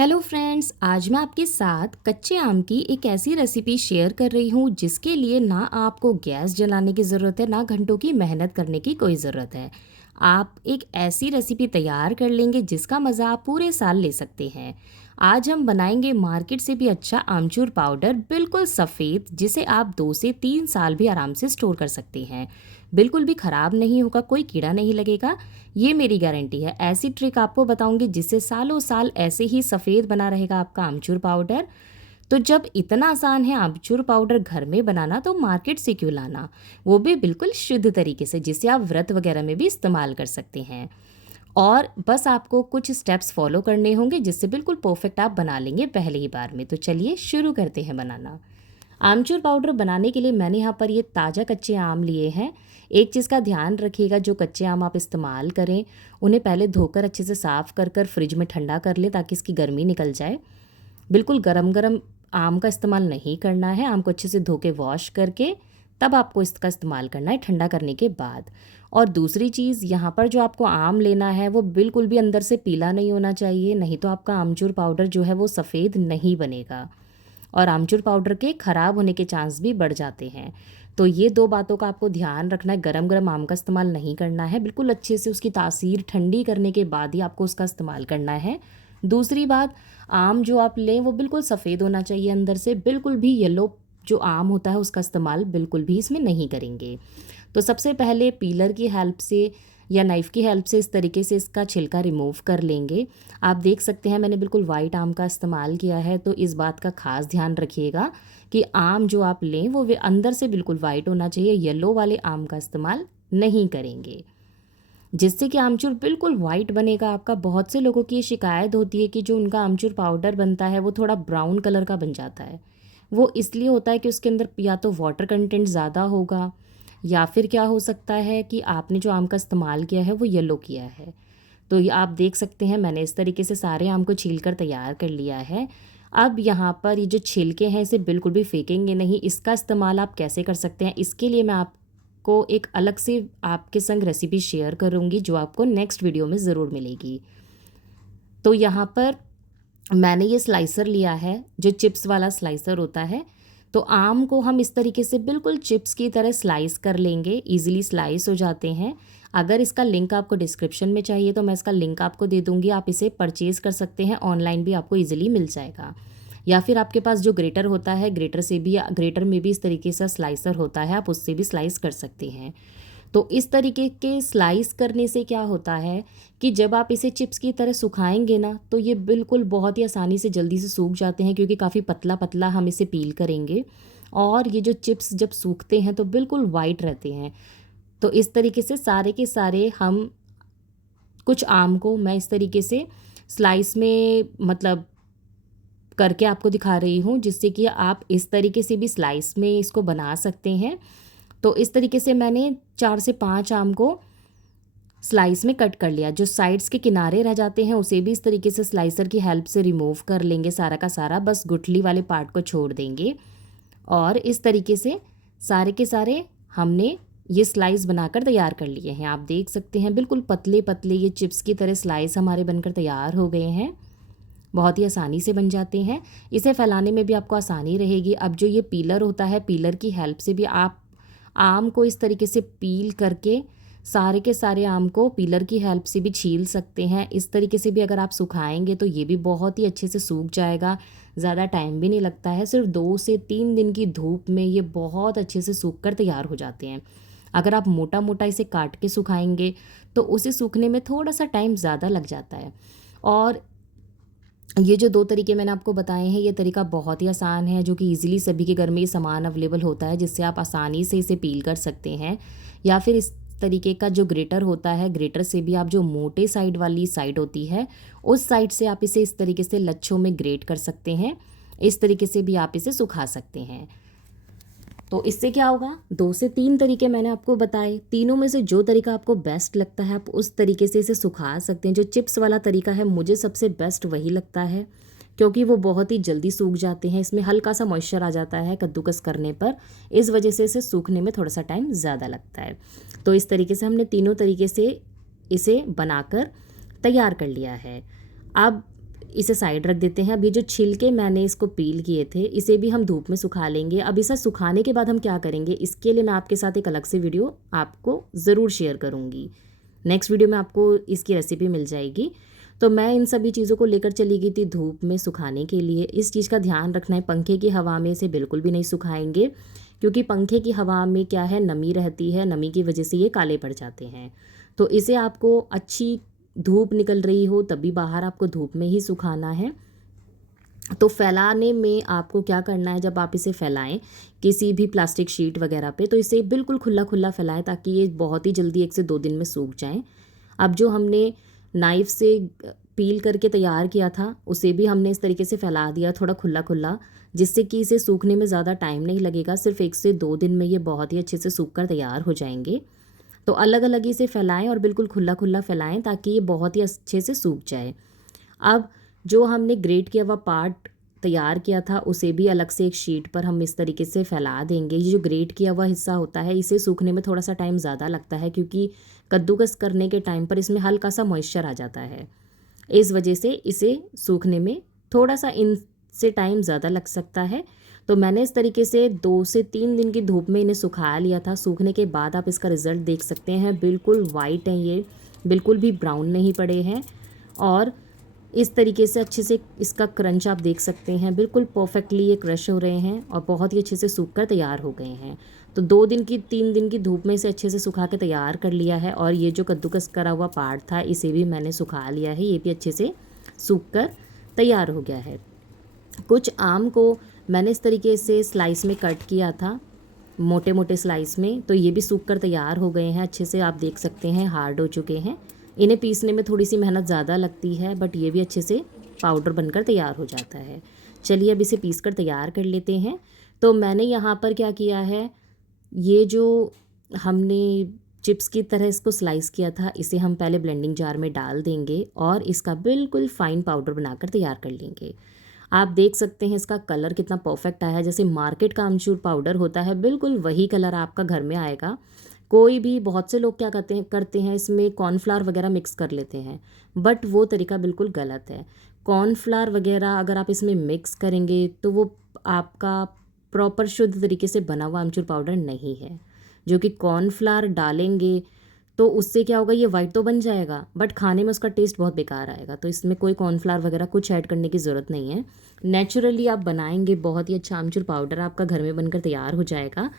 Hello friends, आज मैं आपके साथ कच्चे आम की एक ऐसी रेसिपी शेयर कर रही हूँ जिसके लिए ना आपको गैस जलाने की ज़रूरत है, ना घंटों की मेहनत करने की कोई ज़रूरत है। आप एक ऐसी रेसिपी तैयार कर लेंगे जिसका मज़ा आप पूरे साल ले सकते हैं। आज हम बनाएंगे मार्केट से भी अच्छा आमचूर पाउडर, बिल्कुल सफ़ेद, जिसे आप 2 से 3 साल भी आराम से स्टोर कर सकते हैं। बिल्कुल भी ख़राब नहीं होगा, कोई कीड़ा नहीं लगेगा, ये मेरी गारंटी है। ऐसी ट्रिक आपको बताऊंगी जिससे सालों साल ऐसे ही सफ़ेद बना रहेगा आपका आमचूर पाउडर। तो जब इतना आसान है आमचूर पाउडर घर में बनाना, तो मार्केट से क्यों लाना, वो भी बिल्कुल शुद्ध तरीके से, जिसे आप व्रत वगैरह में भी इस्तेमाल कर सकते हैं। और बस आपको कुछ स्टेप्स फॉलो करने होंगे जिससे बिल्कुल परफेक्ट आप बना लेंगे पहले ही बार में। तो चलिए शुरू करते हैं बनाना। आमचूर पाउडर बनाने के लिए मैंने यहाँ पर ये ताज़ा कच्चे आम लिए हैं। एक चीज़ का ध्यान रखिएगा, जो कच्चे आम आप इस्तेमाल करें उन्हें पहले धोकर अच्छे से साफ़ कर फ्रिज में ठंडा कर लें ताकि इसकी गर्मी निकल जाए। बिल्कुल गरम गरम आम का इस्तेमाल नहीं करना है। आम को अच्छे से धो के वॉश करके तब आपको इसका इस्तेमाल करना है, ठंडा करने के बाद। और दूसरी चीज़, यहाँ पर जो आपको आम लेना है वो बिल्कुल भी अंदर से पीला नहीं होना चाहिए, नहीं तो आपका आमचूर पाउडर जो है वो सफ़ेद नहीं बनेगा और आमचूर पाउडर के ख़राब होने के चांस भी बढ़ जाते हैं। तो ये दो बातों का आपको ध्यान रखना है। गरम गरम आम का इस्तेमाल नहीं करना है, बिल्कुल अच्छे से उसकी तासीर ठंडी करने के बाद ही आपको उसका इस्तेमाल करना है। दूसरी बात, आम जो आप लें वो बिल्कुल सफ़ेद होना चाहिए अंदर से, बिल्कुल भी येलो जो आम होता है उसका इस्तेमाल बिल्कुल भी इसमें नहीं करेंगे। तो सबसे पहले पीलर की हेल्प से या नाइफ़ की हेल्प से इस तरीके से इसका छिलका रिमूव कर लेंगे। आप देख सकते हैं मैंने बिल्कुल वाइट आम का इस्तेमाल किया है, तो इस बात का खास ध्यान रखिएगा कि आम जो आप लें वो वे अंदर से बिल्कुल वाइट होना चाहिए। येलो वाले आम का इस्तेमाल नहीं करेंगे, जिससे कि आमचूर बिल्कुल वाइट बनेगा आपका। बहुत से लोगों की ये शिकायत होती है कि जो उनका आमचूर पाउडर बनता है वो थोड़ा ब्राउन कलर का बन जाता है। वो इसलिए होता है कि उसके अंदर या तो वाटर कंटेंट ज़्यादा होगा, या फिर क्या हो सकता है कि आपने जो आम का इस्तेमाल किया है वो येलो किया है। तो ये आप देख सकते हैं मैंने इस तरीके से सारे आम को छील कर तैयार कर लिया है। अब यहाँ पर ये जो छिलके हैं इसे बिल्कुल भी फेंकेंगे नहीं। इसका इस्तेमाल आप कैसे कर सकते हैं, इसके लिए मैं आपको एक अलग से आपके संग रेसिपी शेयर करूँगी जो आपको नेक्स्ट वीडियो में ज़रूर मिलेगी। तो यहाँ पर मैंने ये स्लाइसर लिया है, जो चिप्स वाला स्लाइसर होता है। तो आम को हम इस तरीके से बिल्कुल चिप्स की तरह स्लाइस कर लेंगे, इजीली स्लाइस हो जाते हैं। अगर इसका लिंक आपको डिस्क्रिप्शन में चाहिए तो मैं इसका लिंक आपको दे दूँगी, आप इसे परचेज़ कर सकते हैं, ऑनलाइन भी आपको ईज़िली मिल जाएगा। या फिर आपके पास जो ग्रेटर होता है, ग्रेटर में भी इस तरीके से स्लाइसर होता है, आप उससे भी स्लाइस कर सकते हैं। तो इस तरीके के स्लाइस करने से क्या होता है कि जब आप इसे चिप्स की तरह सुखाएंगे ना, तो ये बिल्कुल बहुत ही आसानी से जल्दी से सूख जाते हैं, क्योंकि काफ़ी पतला पतला हम इसे पील करेंगे। और ये जो चिप्स जब सूखते हैं तो बिल्कुल वाइट रहते हैं। तो इस तरीके से सारे के सारे हम कुछ आम को मैं इस तरीके से स्लाइस में मतलब करके आपको दिखा रही हूँ, जिससे कि आप इस तरीके से भी स्लाइस में इसको बना सकते हैं। तो इस तरीके से मैंने 4 से 5 आम को स्लाइस में कट कर लिया। जो साइड्स के किनारे रह जाते हैं उसे भी इस तरीके से स्लाइसर की हेल्प से रिमूव कर लेंगे सारा का सारा, बस गुठली वाले पार्ट को छोड़ देंगे। और इस तरीके से सारे के सारे हमने ये स्लाइस बनाकर तैयार कर लिए हैं। आप देख सकते हैं बिल्कुल पतले पतले ये चिप्स की तरह स्लाइस हमारे बनकर तैयार हो गए हैं। बहुत ही आसानी से बन जाते हैं, इसे फैलाने में भी आपको आसानी रहेगी। अब जो ये पीलर होता है, पीलर की हेल्प से भी आप आम को इस तरीके से पील करके सारे के सारे आम को पीलर की हेल्प से भी छील सकते हैं। इस तरीके से भी अगर आप सुखाएंगे तो ये भी बहुत ही अच्छे से सूख जाएगा, ज़्यादा टाइम भी नहीं लगता है। सिर्फ 2 से 3 दिन की धूप में ये बहुत अच्छे से सूख कर तैयार हो जाते हैं। अगर आप मोटा मोटा इसे काट के सुखाएंगे तो उसे सूखने में थोड़ा सा टाइम ज़्यादा लग जाता है। और ये जो 2 तरीके मैंने आपको बताए हैं, ये तरीका बहुत ही आसान है, जो कि इजीली सभी के घर में ये सामान अवेलेबल होता है, जिससे आप आसानी से इसे पील कर सकते हैं। या फिर इस तरीके का जो ग्रेटर होता है, ग्रेटर से भी आप जो मोटे साइड वाली साइड होती है उस साइड से आप इसे इस तरीके से लच्छों में ग्रेट कर सकते हैं। इस तरीके से भी आप इसे सुखा सकते हैं। तो इससे क्या होगा, 2 से 3 तरीके मैंने आपको बताए, तीनों में से जो तरीका आपको बेस्ट लगता है आप उस तरीके से इसे सुखा सकते हैं। जो चिप्स वाला तरीका है मुझे सबसे बेस्ट वही लगता है, क्योंकि वो बहुत ही जल्दी सूख जाते हैं। इसमें हल्का सा मॉइस्चर आ जाता है कद्दूकस करने पर, इस वजह से इसे सूखने में थोड़ा सा टाइम ज़्यादा लगता है। तो इस तरीके से हमने तीनों तरीके से इसे बनाकर तैयार कर लिया है। अब इसे साइड रख देते हैं। अब ये जो छिलके मैंने इसको पील किए थे इसे भी हम धूप में सुखा लेंगे। अब इसे सुखाने के बाद हम क्या करेंगे, इसके लिए मैं आपके साथ एक अलग से वीडियो आपको ज़रूर शेयर करूँगी। नेक्स्ट वीडियो में आपको इसकी रेसिपी मिल जाएगी। तो मैं इन सभी चीज़ों को लेकर चली गई थी धूप में सुखाने के लिए। इस चीज़ का ध्यान रखना है, पंखे की हवा में इसे बिल्कुल भी नहीं सुखाएंगे, क्योंकि पंखे की हवा में क्या है, नमी रहती है, नमी की वजह से ये काले पड़ जाते हैं। तो इसे आपको अच्छी धूप निकल रही हो तभी बाहर आपको धूप में ही सुखाना है। तो फैलाने में आपको क्या करना है, जब आप इसे फैलाएं किसी भी प्लास्टिक शीट वगैरह पे, तो इसे बिल्कुल खुला खुला फैलाएं ताकि ये बहुत ही जल्दी 1 से 2 दिन में सूख जाएं। अब जो हमने नाइफ़ से पील करके तैयार किया था उसे भी हमने इस तरीके से फैला दिया थोड़ा खुला खुला, जिससे कि इसे सूखने में ज़्यादा टाइम नहीं लगेगा। सिर्फ 1 से 2 दिन में ये बहुत ही अच्छे से सूख कर तैयार हो जाएंगे। तो अलग अलग इसे फैलाएं और बिल्कुल खुला खुला फैलाएं ताकि ये बहुत ही अच्छे से सूख जाए। अब जो हमने ग्रेट किया हुआ पार्ट तैयार किया था उसे भी अलग से एक शीट पर हम इस तरीके से फैला देंगे। ये जो ग्रेट किया हुआ हिस्सा होता है इसे सूखने में थोड़ा सा टाइम ज़्यादा लगता है, क्योंकि कद्दूकस करने के टाइम पर इसमें हल्का सा मॉइस्चर आ जाता है। इस वजह से इसे सूखने में थोड़ा सा इनसे टाइम ज़्यादा लग सकता है। तो मैंने इस तरीके से 2 से 3 दिन की धूप में इन्हें सुखा लिया था। सूखने के बाद आप इसका रिज़ल्ट देख सकते हैं, बिल्कुल वाइट हैं ये, बिल्कुल भी ब्राउन नहीं पड़े हैं। और इस तरीके से अच्छे से इसका क्रंच आप देख सकते हैं, बिल्कुल परफेक्टली ये क्रश हो रहे हैं और बहुत ही अच्छे से सूख कर तैयार हो गए हैं। तो 2 दिन की 3 दिन की धूप में इसे अच्छे से सुखा के तैयार कर लिया है। और ये जो कद्दूकस करा हुआ पार्ट था इसे भी मैंने सुखा लिया है, ये भी अच्छे से सूख कर तैयार हो गया है। कुछ आम को मैंने इस तरीके से स्लाइस में कट किया था, मोटे मोटे स्लाइस में, तो ये भी सूख कर तैयार हो गए हैं अच्छे से। आप देख सकते हैं हार्ड हो चुके हैं। इन्हें पीसने में थोड़ी सी मेहनत ज़्यादा लगती है, बट ये भी अच्छे से पाउडर बनकर तैयार हो जाता है। चलिए अब इसे पीस कर तैयार कर लेते हैं। तो मैंने यहाँ पर क्या किया है, ये जो हमने चिप्स की तरह इसको स्लाइस किया था इसे हम पहले ब्लेंडिंग जार में डाल देंगे और इसका बिल्कुल फाइन पाउडर बनाकर तैयार कर लेंगे। आप देख सकते हैं इसका कलर कितना परफेक्ट आया है, जैसे मार्केट का आमचूर पाउडर होता है बिल्कुल वही कलर आपका घर में आएगा। कोई भी, बहुत से लोग क्या करते हैं इसमें कॉर्नफ्लावर वगैरह मिक्स कर लेते हैं, बट वो तरीका बिल्कुल गलत है। कॉर्नफ्लावर वगैरह अगर आप इसमें मिक्स करेंगे तो वो आपका प्रॉपर शुद्ध तरीके से बना हुआ आमचूर पाउडर नहीं है। जो कि कॉर्नफ्लावर डालेंगे तो उससे क्या होगा, ये वाइट तो बन जाएगा बट खाने में उसका टेस्ट बहुत बेकार आएगा। तो इसमें कोई कॉर्नफ्लावर वगैरह कुछ ऐड करने की ज़रूरत नहीं है। नेचुरली आप बनाएंगे बहुत ही अच्छा आमचूर पाउडर आपका घर में बनकर तैयार हो जाएगा।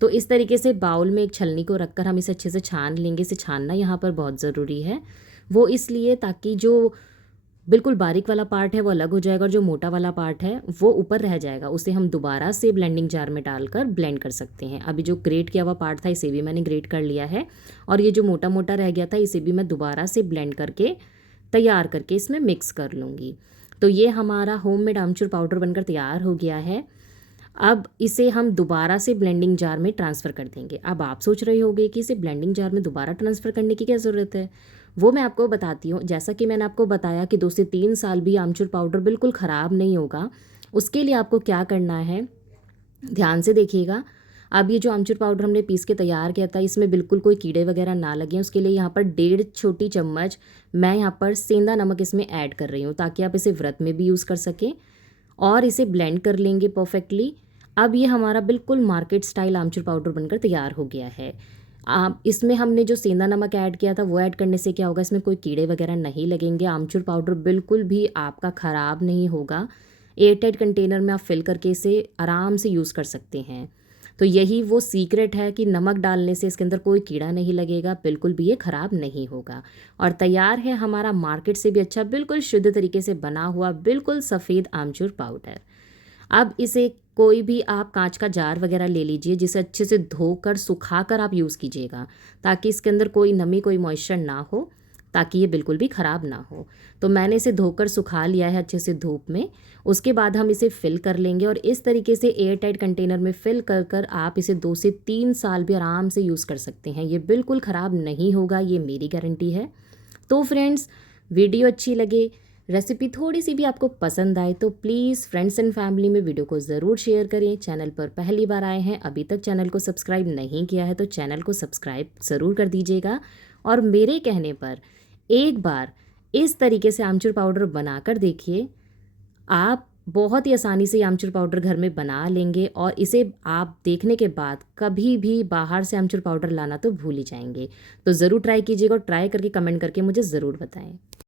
तो इस तरीके से बाउल में एक छलनी को रखकर हम इसे अच्छे से छान लेंगे। इसे छानना यहाँ पर बहुत ज़रूरी है, वो इसलिए ताकि जो बिल्कुल बारीक वाला पार्ट है वो अलग हो जाएगा और जो मोटा वाला पार्ट है वो ऊपर रह जाएगा। उसे हम दोबारा से ब्लेंडिंग जार में डालकर ब्लेंड कर सकते हैं। अभी जो ग्रेट किया हुआ पार्ट था इसे भी मैंने ग्रेट कर लिया है और ये जो मोटा मोटा रह गया था इसे भी मैं दोबारा से ब्लेंड करके तैयार करके इसमें मिक्स कर लूँगी। तो ये हमारा होममेड आमचूर पाउडर बनकर तैयार हो गया है। अब इसे हम दोबारा से ब्लेंडिंग जार में ट्रांसफ़र कर देंगे। अब आप सोच रहे होंगे कि इसे ब्लेंडिंग जार में दोबारा ट्रांसफ़र करने की क्या ज़रूरत है, वो मैं आपको बताती हूँ। जैसा कि मैंने आपको बताया कि 2 से 3 साल भी आमचूर पाउडर बिल्कुल ख़राब नहीं होगा। उसके लिए आपको क्या करना है, ध्यान से देखिएगा। अब ये जो आमचूर पाउडर हमने पीस के तैयार किया था इसमें बिल्कुल कोई कीड़े वगैरह ना लगे, उसके लिए यहाँ पर 1.5 छोटी चम्मच मैं यहाँ पर सेंधा नमक इसमें ऐड कर रही हूँ ताकि आप इसे व्रत में भी यूज़ कर सकें। और इसे ब्लेंड कर लेंगे परफेक्टली। अब ये हमारा बिल्कुल मार्केट स्टाइल आमचूर पाउडर बनकर तैयार हो गया है। आप इसमें हमने जो सेंधा नमक ऐड किया था वो ऐड करने से क्या होगा, इसमें कोई कीड़े वगैरह नहीं लगेंगे। आमचूर पाउडर बिल्कुल भी आपका ख़राब नहीं होगा। एयरटाइट कंटेनर में आप फिल करके इसे आराम से यूज़ कर सकते हैं। तो यही वो सीक्रेट है कि नमक डालने से इसके अंदर कोई कीड़ा नहीं लगेगा, बिल्कुल भी ये ख़राब नहीं होगा। और तैयार है हमारा मार्केट से भी अच्छा बिल्कुल शुद्ध तरीके से बना हुआ बिल्कुल सफ़ेद आमचूर पाउडर। अब इसे कोई भी आप कांच का जार वगैरह ले लीजिए, जिसे अच्छे से धोकर सुखाकर आप यूज़ कीजिएगा ताकि इसके अंदर कोई नमी कोई मॉइस्चर ना हो, ताकि ये बिल्कुल भी ख़राब ना हो। तो मैंने इसे धोकर सुखा लिया है अच्छे से धूप में। उसके बाद हम इसे फ़िल कर लेंगे और इस तरीके से एयर टाइट कंटेनर में फ़िल कर कर आप इसे 2 से 3 साल भी आराम से यूज़ कर सकते हैं। ये बिल्कुल ख़राब नहीं होगा, ये मेरी गारंटी है। तो फ्रेंड्स, वीडियो अच्छी लगे, रेसिपी थोड़ी सी भी आपको पसंद आए तो प्लीज़ फ्रेंड्स एंड फैमिली में वीडियो को ज़रूर शेयर करें। चैनल पर पहली बार आए हैं, अभी तक चैनल को सब्सक्राइब नहीं किया है तो चैनल को सब्सक्राइब ज़रूर कर दीजिएगा। और मेरे कहने पर एक बार इस तरीके से आमचूर पाउडर बनाकर देखिए। आप बहुत ही आसानी से ये आमचूर पाउडर घर में बना लेंगे और इसे आप देखने के बाद कभी भी बाहर से आमचूर पाउडर लाना तो भूल ही जाएंगे। तो ज़रूर ट्राई कीजिएगा और ट्राई करके कमेंट करके मुझे ज़रूर बताएं।